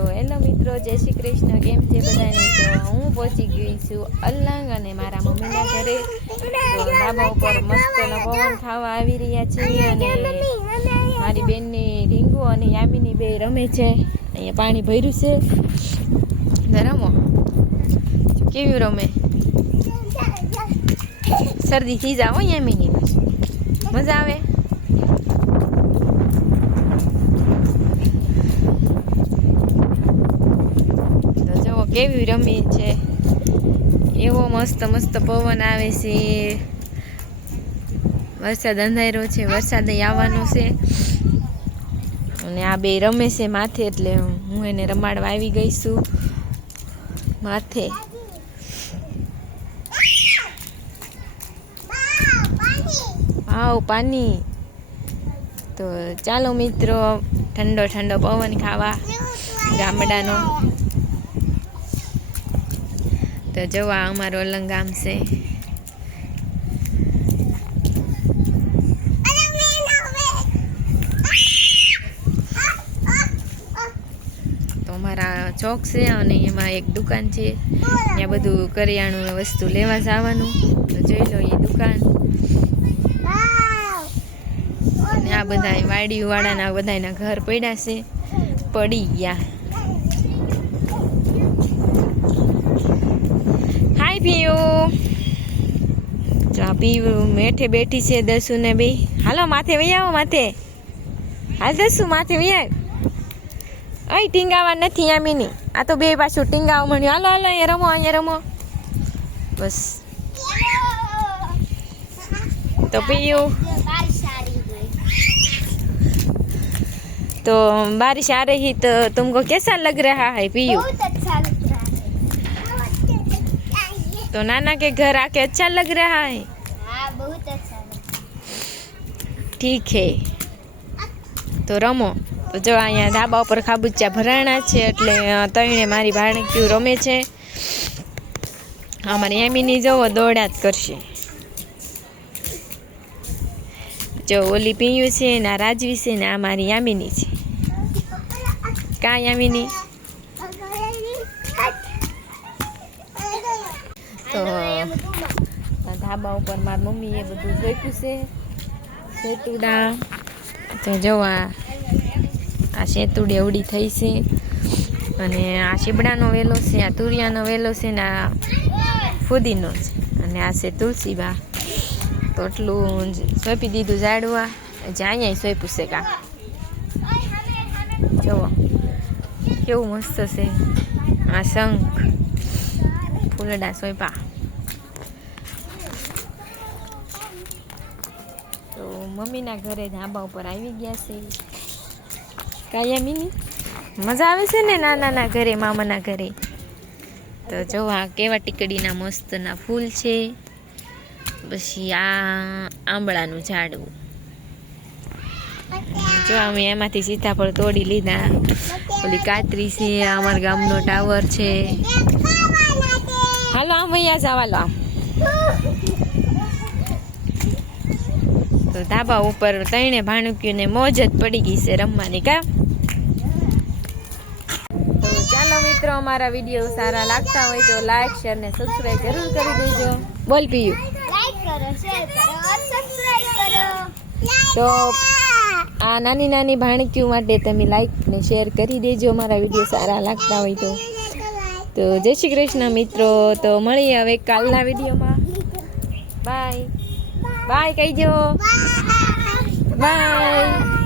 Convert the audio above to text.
તો હેલો મિત્રો જય શ્રી કૃષ્ણ. કેમ છે બધાને? તો હું પહોંચી ગઈ છું અલંગ અને મારા મમ્મીના ઘરે. તો ધાબા ઉપર મસ્તનો પવન ખાવા આવી રહ્યા છીએ અને મારી બેનની રીંગુ અને યામીની બે રમે છે. અહીંયા પાણી ભર્યું છે. રમો. કેવી રમે? શરદી થઈ હો યામીની. મજા આવે તો જુઓ કેવી રમી છે? એવો મસ્ત મસ્ત પવન આવે છે. વરસાદ અંધાર્યો છે, વરસાદ આવવાનો છે. અને આ બે રમે છે માથે, એટલે હું એને રમાડવા આવી ગઈ છું. માથે. આવ પાણી તો ચાલો મિત્રો, ઠંડો ઠંડો પવન ખાવા ગામડાનો. તો જોવા અમારો અલંગ છે. તો અમારા ચોક છે અને એમાં એક દુકાન છે. ત્યાં બધું કરિયાણું વસ્તુ લેવા જવાનું. તો જોઈ લો એ દુકાન. અને આ બધા વાડી વાળાના બધાના ઘર પડ્યા છે. પડી ગયા. હાય પીયુ જો આ પીયુ મેઠે બેઠી છે દસુ ને બે હાલો માથે વહી આવો માથે હાલ દસુ માથે વહી આવ અહીં ટીંગાવા નથી યામીની આ તો બે પાછું ટીંગાવા મળ્યું હાલો હાલો અહીંયા રમો અહીંયા રમો બસ તો પીયુ तो बारिश आ रही तो तुमको कैसा लग रहा है पीयू तो नाना के घर आके अच्छा लग रहा है हाँ बहुत अच्छा लग ઠીક હે તો રમો તો જો અહીંયા ધાબા ઉપર ખાબુચિયા ભરાણા છે એટલે અ, તઈને મારી ભાણકીઓ રમે છે અમારી યામીની જવો દોડા જ કરશે જો ઓલી પીયું છે ને આ રાજવી છે ને આ મારી યામીની છે કા યામીની ધાબા ઉપર મારી મમ્મીએ બધું જોઈતું છે. સેતુડા તો જોવા આ શેતુડી એવડી થઈ છે. અને આ શીબડાનો વેલો છે, આ તુરિયાનો વેલો છે ને આ ફુદીનો છે. અને આ છે તુલસીબા. તો એટલું સોંપી દીધું ઝાડવા. જે અહીંયા સોંપ્યું છે કા જુઓ, કેવું મસ્ત છે. આ શંખ. ફૂલડા સોંપા તો મમ્મીના ઘરે ધાબા ઉપર આવી ગયા છે. કાયા મિની? મજા આવે છે ને નાનાના ઘરે, મામાના ઘરે? તો જો આ કેવા ટીકડીના મસ્તના ફૂલ છે. પછી આ આંબળાનું ઝાડવું. જો અમે એમાંથી સીતાફળ તોડી લીધા. ઓલી કાતરી છે અમારા ગામનો ટાવર છે. હાલો આમ અહીંયા જાવ હાલો આમ. તો ધાબા ઉપર ત્રણે ભાણુકીઓને મોજ જ પડી ગઈ છે રમવાની કા? તો ચાલો મિત્રો અમારા વીડિયો સારા લાગતા હોય તો લાઈક શેર ને સબસ્ક્રાઇબ જરૂર કરી દેજો. બોલ પીયુ. તો આ નાની નાની ભાણકીઓ માટે તમે લાઈક ને શેર કરી દેજો અમારા વીડિયો સારા લાગતા હોય તો. તો જય શ્રી કૃષ્ણ મિત્રો તો મળીએ હવે કાલના વિડીયોમાં. Bye Bye, Kaijo. Bye. Bye. Bye.